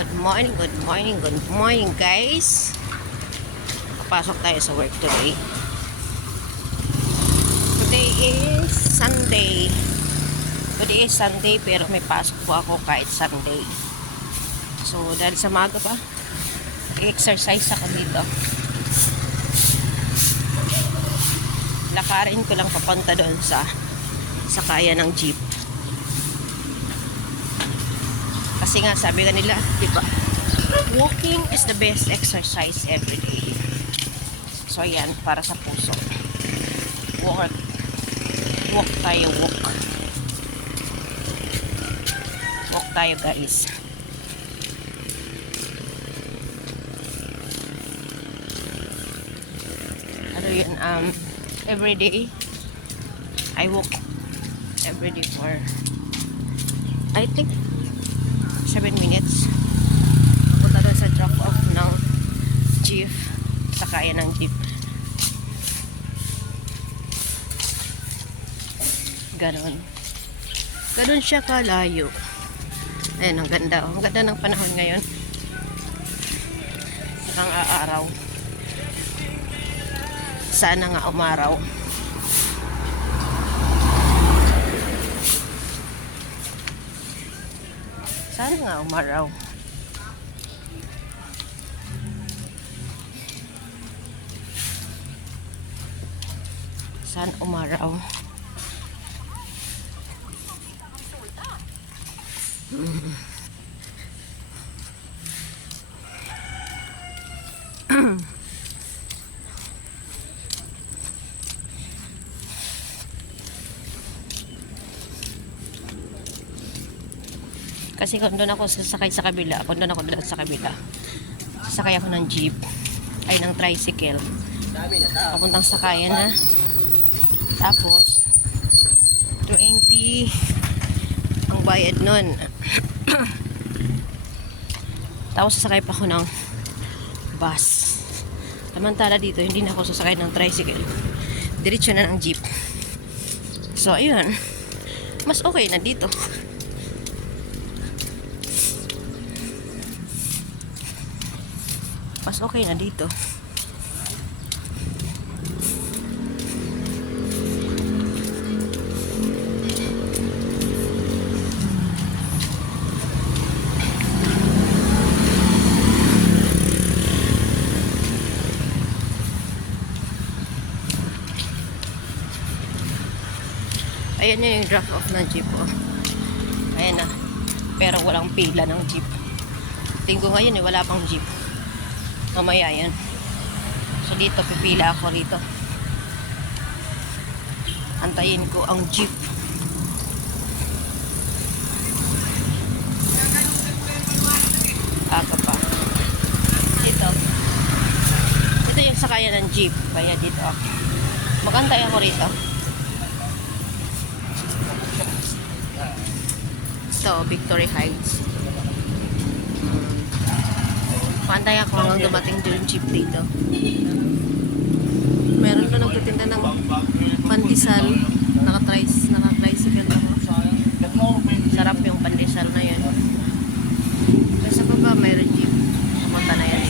good morning, good morning, good morning guys. Papasok tayo sa work today. Today is Sunday. Today is Sunday pero may pasok po ako kahit Sunday. So dahil sa maga pa, exercise ako dito. Lakarin ko lang papunta doon sa sakaya ng jeep. Kasi nga sabi nga nila, diba, walking is the best exercise every day. So yan, para sa puso. Walk tayo, walk. Walk tayo guys. Ano yun, every day I walk every day for I think 7 minutes. Punta doon sa drop off ng jeep, sakaya ng jeep. Ganon siya kalayo. Ayan, ang ganda ng panahon ngayon. Ang aaraw. Sana nga umaraw. Sana nga umaraw. Sana umaraw. Kasi kung doon ako sasakay sa kabila, sasakay ako ng jeep, ay ng tricycle, papuntang sakayan na, tapos 20 ang bayad nun. Tapos sasakay pa ako ng bus. Samantala dito, hindi na ako sasakay ng tricycle, diretso na ng jeep. So ayun, mas okay na dito. Mas okay na dito. Ayan na yung drop off ng jeep. Oh. Ayan na. Pero walang pila ng jeep. Tinggo ngayon wala pang jeep. Mamaya yan. So dito pipila ako rito. Antayin ko ang jeep. Aga pa. Dito. Ito yung sakayan ng jeep. Kaya dito ako. Magantay ako rito. Ito, Victory Heights. Pantay ako hanggang dumating yung jeep dito. Meron na nagtitinda ng pandesal. Naka-tricycle ako. Sarap yung pandesal na yun. Sa baba mayroon jeep. Pumunta na yan.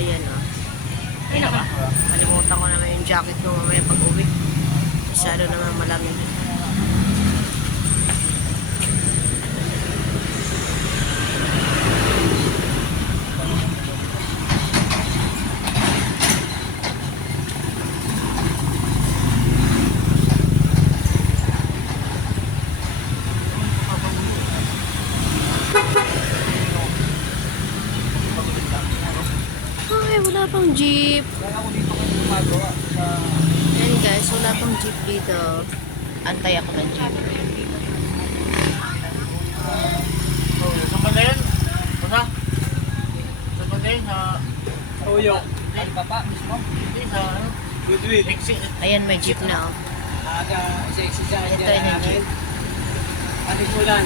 Ayan o. Ayun na ba? Malimutan ko naman yung jacket ko mamaya pag uwi. Masyado naman malamig. Wala pang jeep. Ayan guys, wala pang jeep dito. Antay ako ng jeep. Saan ba na yun? Una? Saan ba na Uyo. Ano pa mismo? Goodwill. Ayan, may jeep na. Oh. Aga, isa-isa Ito yung jeep. Patikulan.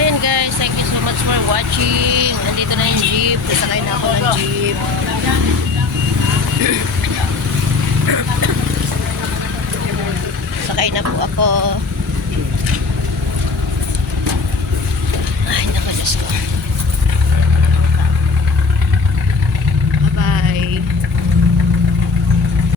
Ayan guys, thank you so much for watching. Nandito na yung jeep. Nasakay na ako ng jeep.